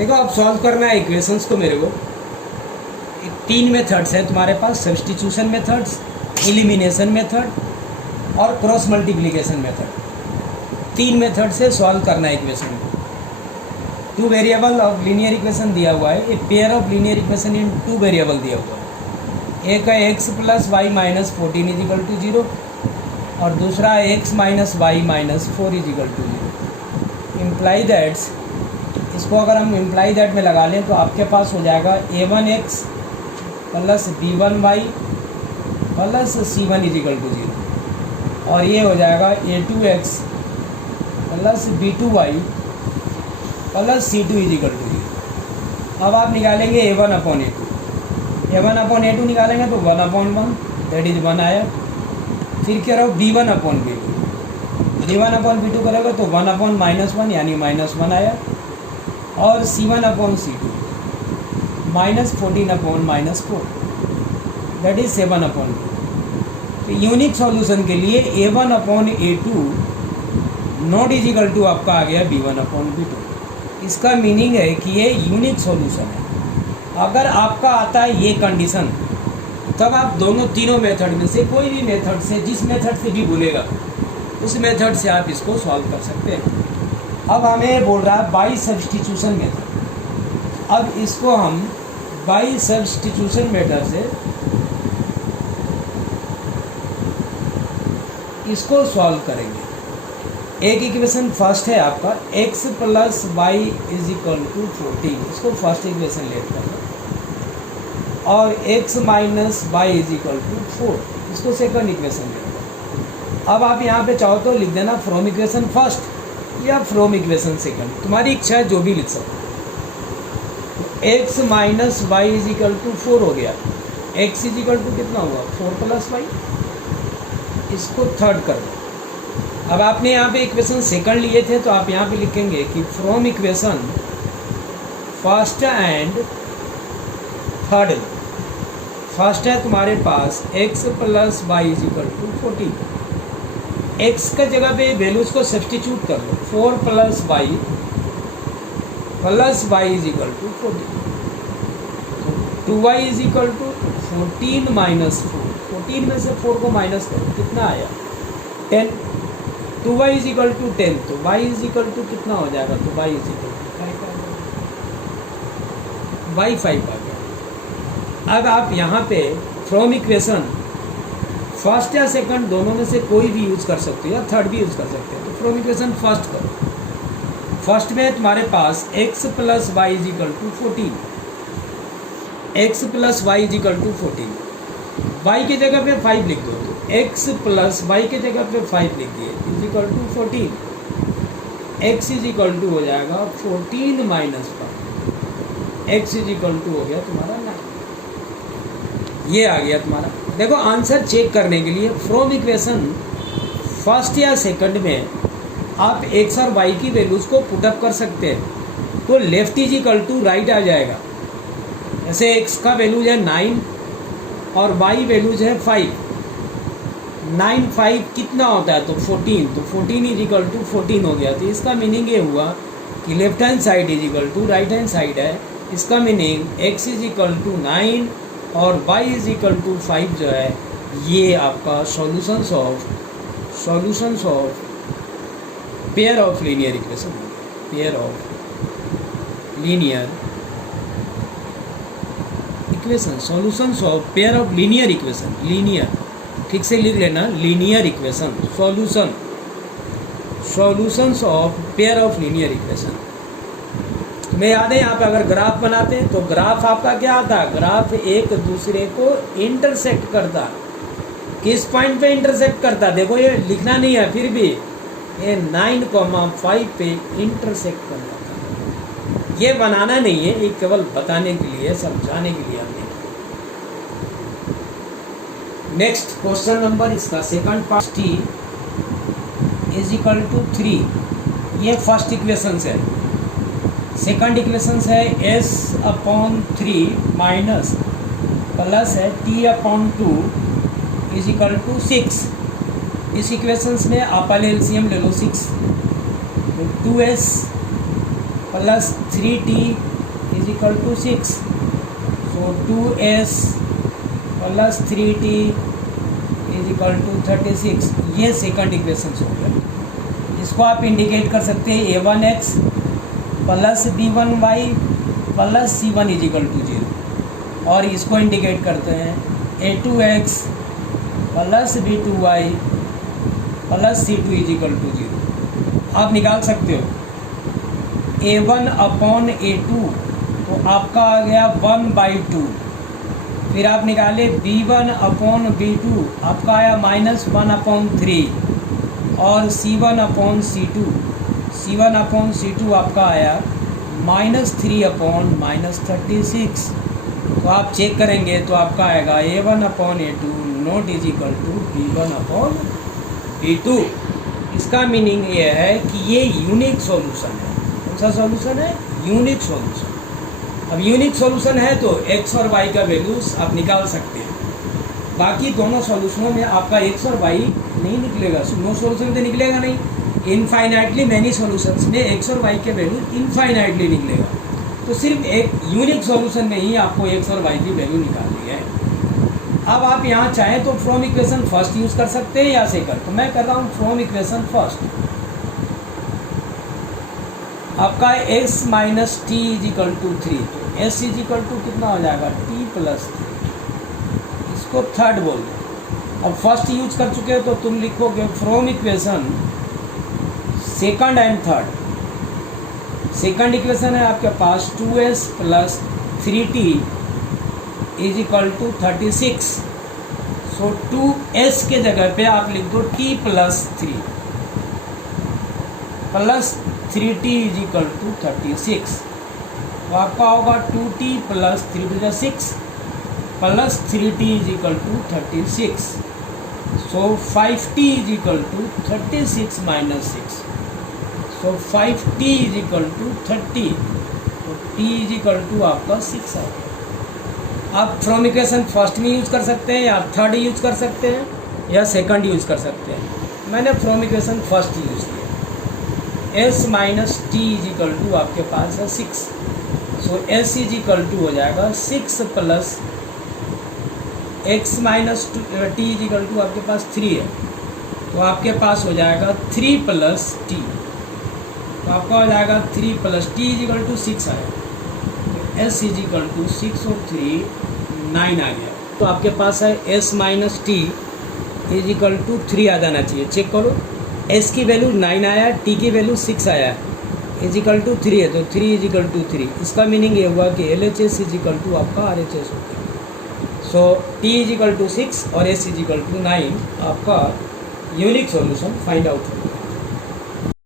देखो अब सॉल्व करना है इक्वेशंस को मेरे को। तीन मेथड्स है तुम्हारे पास, सब्स्टिट्यूशन मेथड्स, एलिमिनेशन मेथड और क्रॉस मल्टीप्लिकेशन मेथड। तीन मेथड से सॉल्व करना है इक्वेशन को। Two variable of linear equation दिया हुआ है, एक pair of linear equation in two variable दिया हुआ है। एक है x plus y minus 14 is equal to 0 और दूसरा है x minus y minus 4 is equal to 0। Imply that's, इसको अगर हम इम्प्लाई दैट में लगा लें तो आपके पास हो जाएगा a1x plus b1y plus c1 is equal to 0 और ये हो जाएगा a2x plus b2y plus c2 is equal to 0। अब आप निकालेंगे a1 अपॉन a2 निकालेंगे तो 1/1 दैट इज 1 आया। फिर क्या रहो b1 अपॉन b2 करोगे तो 1/-1 यानी -1 आया और c1 upon c2 -14 upon -4 that is 7/2। तो यूनिक सॉल्यूशन के लिए a1 upon a2 not is equal to आपका आ गया b1 अपॉन b2। इसका मीनिंग है कि ये यूनिक सॉल्यूशन है। अगर आपका आता है ये कंडीशन, तब आप तीनों मेथड में से कोई भी मेथड से, जिस मेथड से भी बोलेगा उस मेथड से आप इसको सॉल्व कर सकते हैं। अब हमें बोल रहा है बाई सब्स्टिट्यूशन मेथड। अब इसको हम बाई सब्स्टिट्यूशन मेथड से इसको सॉल्व करेंगे। एक इक्वेशन फर्स्ट है आपका x plus y is equal to 14, इसको फर्स्ट इक्वेशन लेट करना, और x minus y is equal to 4, इसको सेकंड इक्वेशन लेना। अब आप यहाँ पे चाहो तो लिख देना फ्रॉम इक्वेशन फर्स्ट या फ्रॉम इक्वेशन सेकंड, तुम्हारी इच्छा है, जो भी लिख सकते। x minus y is equal to 4 हो गया, x इज इक्वल टू कितना हुआ 4 प्लस वाई, इसको थर्ड कर दो। अब आपने यहाँ पे इक्वेशन सेकंड लिए थे तो आप यहाँ पे लिखेंगे कि from equation first and third. First है तुम्हारे पास x plus y is equal to 14, x के जगह पे वैल्यूज को सब्स्टिट्यूट कर लो, 4 plus y is equal to 14, 2y is equal to 14 minus 4, 14 में से 4 को माइनस करो कितना आया 10, 2y इज इक्वल टू 10, तो y इज इक्वल टू कितना हो जाएगा, तो y इज इक्वल टू 5 आ गया, y 5 आ गया। अब आप यहाँ पे फ्रॉम इक्वेशन फर्स्ट या सेकंड दोनों में से कोई भी यूज़ कर सकते हो या थर्ड भी यूज़ कर सकते हो। तो फ्रॉम इक्वेशन फर्स्ट करो। फर्स्ट में तुम्हारे पास x plus y is equal to 14, x plus y is equal to 14, y की जगह पे 5 लिख दो, तो x प्लस वाई के जगह पे 5 लिख दिए is equal to 14, x is equal to हो जाएगा 14 minus 5, x is equal to हो गया तुम्हारा 9। ये आ गया तुम्हारा। देखो आंसर चेक करने के लिए फ्रॉम इक्वेशन फर्स्ट या सेकंड में आप x और y की वैल्यूज़ को पुटअप कर सकते हैं, तो left is equal to right आ जाएगा। जैसे x का वैल्यूज है 9 और y वैल्यूज है 5, 9 5 कितना होता है, तो 14, तो 14 इज इक्वल टू 14 हो गया। तो इसका मीनिंग ये हुआ कि left hand side is equal to right hand side है। इसका meaning x is equal to 9 और y इज इक्वल टू 5 जो है, ये आपका solutions of pair of linear equation, pair of linear equation, solutions of pair of linear equation. Linear ठीक से लिख लेना, linear equation, solutions of pair of linear equation. तुम्हें याद है यहाँ पे अगर ग्राफ बनाते हैं तो ग्राफ आपका क्या आता है, ग्राफ एक दूसरे को इंटरसेक्ट करता। किस पॉइंट पे इंटरसेक्ट करता, देखो ये लिखना नहीं है, फिर भी ये 9,5 पे इंटरसेक्ट करता। ये बनाना नहीं है, ये केवल बताने के लिए, समझाने के लिए हमने। नेक्स्ट क्वेश्चन नंबर इसका second part, t is equal to 3, ये फर्स्ट इक्वेशन है। सेकंड इक्वेशन है s/3 माइनस प्लस है t/2 इज इक्वल टू 6। इस इक्वेशंस में आप पहले एलसीएम ले लो 6, तो 2s plus 3t is equal to 6, so 2s plus 3t is equal to 36। ये सेकंड इक्वेशन हो गया। इसको आप इंडिकेट कर सकते हैं a1x plus b1y plus c1 is equal to 0, और इसको इंडिकेट करते हैं a2x plus b2y plus c2 is equal to 0। आप निकाल सकते हो a1 अपॉन a2, तो आपका आ गया 1/2। फिर आप निकाले b1 अपॉन b2, आपका आया -1/3, और c1 अपॉन c2 आपका आया -3/-36। तो आप चेक करेंगे तो आपका आएगा a1 upon a2 not is equal to b1 upon b2। इसका मीनिंग ये है कि ये यूनिक सॉल्यूशन है। कौन सा सॉल्यूशन है? Unique solution. अब यूनिक सॉल्यूशन है तो x और y का वैल्यूज आप निकाल सकते हैं। बाकी दोनों सॉल्यूशनों में आपका x और y नहीं निकलेगा, नो सॉल्यूशन तो निकलेगा नहीं। इनफाइनाइटली मैनी सॉल्यूशंस में x और y के वैल्यू इनफाइनाइटली निकलेगा। तो सिर्फ एक यूनिक सॉल्यूशन में ही आपको x और y की वैल्यू निकालनी है। अब आप यहाँ चाहें तो फ्रॉम इक्वेशन फर्स्ट यूज़ कर सकते हैं या सेकंड, तो मैं कर रहा हूँ फ्रॉम इक्वेशन फर्स्ट। आपका s minus t is equal to 3, तो s इज इक्वल टू कितना हो जाएगा t प्लस 3, इसको थर्ड बोल दो। अब फर्स्ट यूज कर चुके हो तो तुम लिखोगे from equation second and third. Second equation है आपके पास 2s plus 3t is equal to 36, so 2s के जगह पे आप लिख दो t plus 3 plus 3t is equal to 36। तो आपका होगा 2t plus 3 two 6 plus 3t is equal to 36, so 5t is equal to 36 minus 6, so 5t is equal to 30, तो t इज इक्वल टू आपका 6 आएगा। आप फ्रॉम इक्वेशन फर्स्ट में use कर सकते हैं, या थर्ड यूज़ कर सकते हैं, या सेकंड यूज़ कर सकते हैं। मैंने फ्रॉम इक्वेशन फर्स्ट यूज़ किया। s minus t is equal to आपके पास है 6, so s is equal to हो जाएगा 6 plus x minus t is equal to आपके पास 3 है, तो आपके पास हो जाएगा 3 प्लस टी, तो आपका हो जाएगा 3 plus t is equal to 6 आएगा, तो s इज इक्वल टू 6 और 3 9 आ गया। तो आपके पास है s minus t is equal to 3 आ जाना चाहिए। चेक करो, s की वैल्यू 9 आया, t की वैल्यू 6 आया, इज इक्वल टू 3 है, तो 3 इज इक्वल टू 3। इसका मीनिंग ये हुआ कि LHS इज इक्वल टू आपका RHS होता है। सो t इज इक्वल टू 6 और s इज इक्वल टू 9 आपका यूनिक सॉल्यूशन फाइंड आउट होगा।